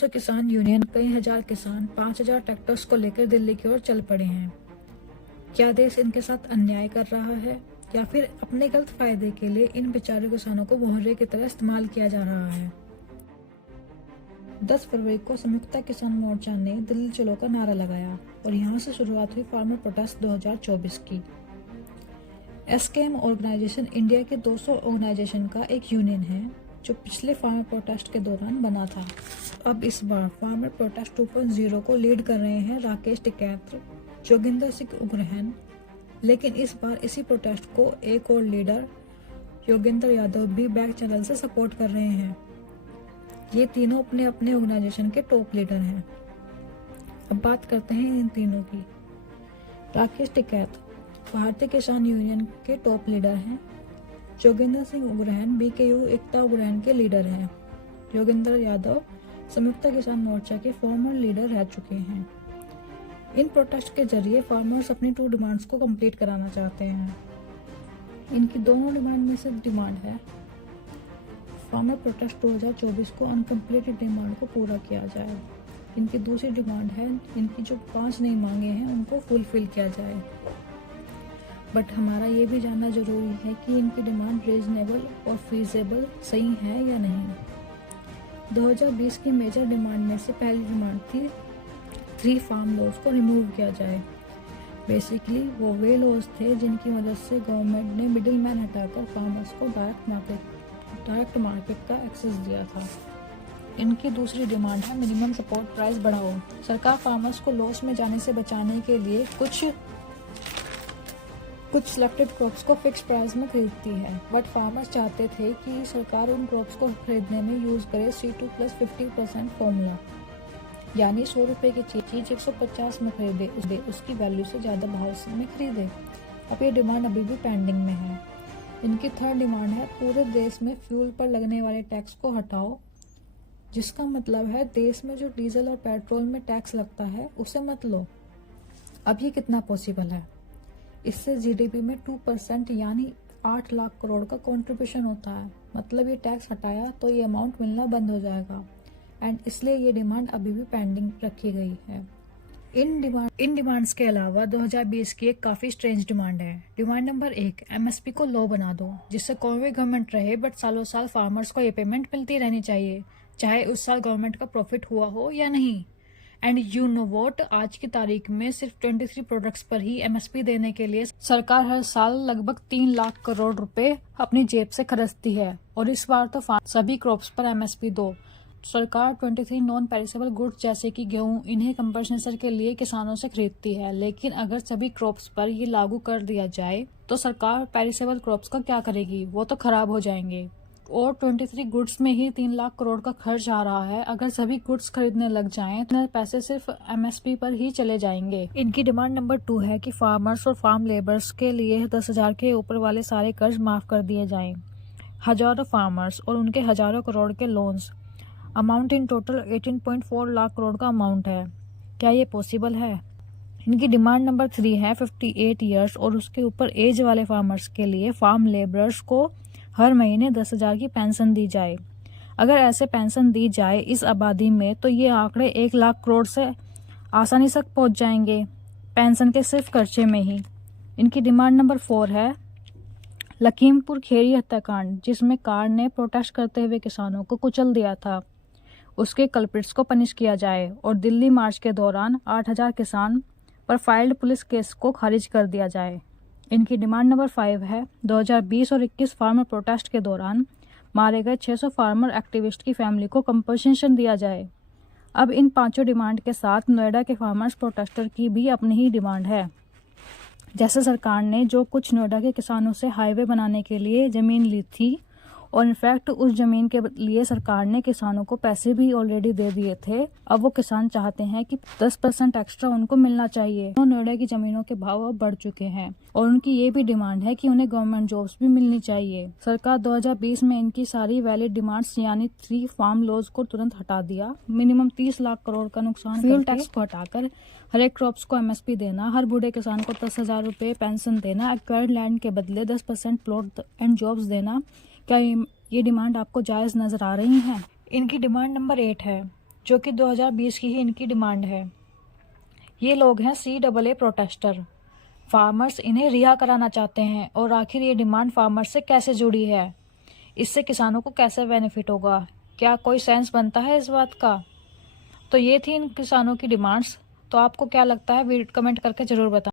200 किसान यूनियन, कई हजार किसान, 5000 ट्रैक्टर्स को लेकर दिल्ली की ओर चल पड़े हैं। क्या देश इनके साथ अन्याय कर रहा है या फिर अपने गलत फायदे के लिए इन बेचारे किसानों को मोहर्रे की तरह इस्तेमाल किया जा रहा है? 10 फरवरी को संयुक्त किसान मोर्चा ने दिल्ली चलो का नारा लगाया और यहाँ से शुरुआत हुई फार्मर प्रोटेस्ट 2024 की। एसकेएम ऑर्गेनाइजेशन इंडिया के 200 ऑर्गेनाइजेशन का एक यूनियन है जो पिछले फार्मर प्रोटेस्ट के दौरान बना था। अब इस बार फार्मर प्रोटेस्ट 2.0 को लीड कर रहे हैं राकेश टिकैत, जोगिंदर सिंह उग्रहन। लेकिन इस बार इसी प्रोटेस्ट को एक और लीडर योगेंद्र यादव भी बैक चैनल से सपोर्ट कर रहे हैं। ये तीनों अपने अपने ऑर्गेनाइजेशन के टॉप लीडर हैं। अब बात करते हैं इन तीनों की। राकेश टिकैत भारतीय किसान यूनियन के टॉप लीडर हैं। जोगिंदर सिंह उग्रहन बीकेयू एकता उग्रहन के लीडर हैं। योगेंद्र यादव संयुक्त किसान मोर्चा के फॉर्मर लीडर रह चुके हैं। इन प्रोटेस्ट के जरिए फार्मर्स अपनी 2 डिमांड्स को कंप्लीट कराना चाहते हैं। इनकी दोनों डिमांड में से डिमांड है फार्मर प्रोटेस्ट 2024 को अनकम्प्लीटेड डिमांड को पूरा किया जाए। इनकी दूसरी डिमांड है इनकी जो 5 नई मांगे हैं उनको फुलफिल किया जाए। बट हमारा ये भी जानना जरूरी है कि इनकी डिमांड रीजनेबल और फीजेबल सही है या नहीं। 2020 की मेजर डिमांड में से पहली डिमांड थी 3 फार्म लॉज को रिमूव किया जाए। बेसिकली वो वे लॉज थे जिनकी मदद से गवर्नमेंट ने मिडिल मैन हटाकर फार्मर्स को डायरेक्ट मार्केट का एक्सेस दिया था। इनकी दूसरी डिमांड है मिनिमम सपोर्ट प्राइस बढ़ाओ। सरकार फार्मर्स को लॉस में जाने से बचाने के लिए कुछ सिलेक्टेड क्रॉप्स को फिक्स प्राइस में खरीदती है। बट फार्मर्स चाहते थे कि सरकार उन क्रॉप्स को खरीदने में यूज करे C2+50% फॉर्मूला, यानी 100 रुपए की चीज 150 में खरीदे, उसकी वैल्यू से ज्यादा भाव में खरीदे। अब ये डिमांड अभी भी पेंडिंग में है। इनकी थर्ड डिमांड है पूरे देश में फ्यूल पर लगने वाले टैक्स को हटाओ, जिसका मतलब है देश में जो डीजल और पेट्रोल में टैक्स लगता है उसे मत लो। अब ये कितना पॉसिबल है? इससे जीडीपी में 2% यानी 8 लाख करोड़ का कंट्रीब्यूशन होता है। मतलब ये टैक्स हटाया तो ये अमाउंट मिलना बंद हो जाएगा एंड इसलिए ये डिमांड अभी भी पेंडिंग रखी गई है। इन डिमांड्स के अलावा 2020 की एक काफी स्ट्रेंज डिमांड है। डिमांड नंबर 1, एमएसपी को लो बना दो जिससे कोई भी गवर्नमेंट रहे बट सालों साल फार्मर्स को ये पेमेंट मिलती रहनी चाहिए, चाहे उस साल गवर्नमेंट का प्रॉफिट हुआ हो या नहीं। एंड यू नो वॉट, आज की तारीख में सिर्फ 23 प्रोडक्ट्स पर ही एमएसपी देने के लिए सरकार हर साल लगभग 3 लाख करोड़ रुपए अपनी जेब से खर्चती है। और इस बार तो सभी क्रॉप्स पर एमएसपी दो। सरकार 23 नॉन पेरिसेबल गुड्स जैसे कि गेहूं, इन्हें कंपनसेशन के लिए किसानों से खरीदती है। लेकिन अगर सभी क्रॉप्स पर ये लागू कर दिया जाए तो सरकार पेरिसेबल क्रॉप्स का क्या करेगी? वो तो खराब हो जाएंगे। और 23 गुड्स में ही 3 लाख करोड़ का खर्च आ रहा है। अगर सभी गुड्स खरीदने लग जाएं तो पैसे सिर्फ एमएसपी पर ही चले जाएंगे। इनकी डिमांड नंबर 2 है कि फार्मर्स और फार्म लेबर्स के लिए 10,000 के ऊपर वाले सारे कर्ज माफ कर दिए जाएं। हजारों फार्मर्स और उनके हजारों करोड़ के loans, amount in total 18.4 lakh crore का अमाउंट है। क्या ये पॉसिबल है? इनकी डिमांड नंबर 3 है 58 ईयर्स और उसके ऊपर एज वाले फार्मर्स के लिए फार्म लेबरर्स को हर महीने 10,000 की पेंशन दी जाए। अगर ऐसे पेंशन दी जाए इस आबादी में तो ये आंकड़े 1 लाख करोड़ से आसानी से पहुंच जाएंगे पेंशन के सिर्फ खर्चे में ही। इनकी डिमांड नंबर 4 है लखीमपुर खेड़ी हत्याकांड, जिसमें कार ने प्रोटेस्ट करते हुए किसानों को कुचल दिया था, उसके कल्प्रिट्स को पनिश किया जाए। और दिल्ली मार्च के दौरान 8,000 किसान पर फाइल्ड पुलिस केस को खारिज कर दिया जाए। इनकी डिमांड नंबर 5 है 2020 और 21 फार्मर प्रोटेस्ट के दौरान मारे गए 600 फार्मर एक्टिविस्ट की फैमिली को कंपनसेशन दिया जाए। अब इन 5 डिमांड के साथ नोएडा के फार्मर्स प्रोटेस्टर की भी अपनी ही डिमांड है। जैसे सरकार ने जो कुछ नोएडा के किसानों से हाईवे बनाने के लिए जमीन ली थी और इनफैक्ट उस जमीन के लिए सरकार ने किसानों को पैसे भी ऑलरेडी दे दिए थे, अब वो किसान चाहते हैं कि 10% एक्स्ट्रा उनको मिलना चाहिए। तो नोएडा की जमीनों के भाव अब बढ़ चुके हैं और उनकी ये भी डिमांड है कि उन्हें गवर्नमेंट जॉब्स भी मिलनी चाहिए। सरकार 2020 में इनकी सारी वैलिड डिमांड्स यानी 3 फार्म लॉज को तुरंत हटा दिया। मिनिमम 30 लाख करोड़ का नुकसान, फ्यूल टैक्स को हटाकर हर एक क्रॉप्स को एमएसपी देना, हर बूढ़े किसान को 10,000 रुपए पेंशन देना, एक्वायर्ड लैंड के बदले 10% प्लॉट एंड जॉब्स देना। क्या ये डिमांड आपको जायज नजर आ रही है? इनकी डिमांड नंबर 8 है जो कि 2020 की ही इनकी डिमांड है। ये लोग हैं CAA प्रोटेस्टर। फार्मर्स इन्हें रिहा कराना चाहते हैं। और आखिर ये डिमांड फार्मर्स से कैसे जुड़ी है, इससे किसानों को कैसे बेनिफिट होगा, क्या कोई सेंस बनता है इस बात का? तो ये थी इन किसानों की डिमांड्स। तो आपको क्या लगता है, कमेंट करके ज़रूर बताएं।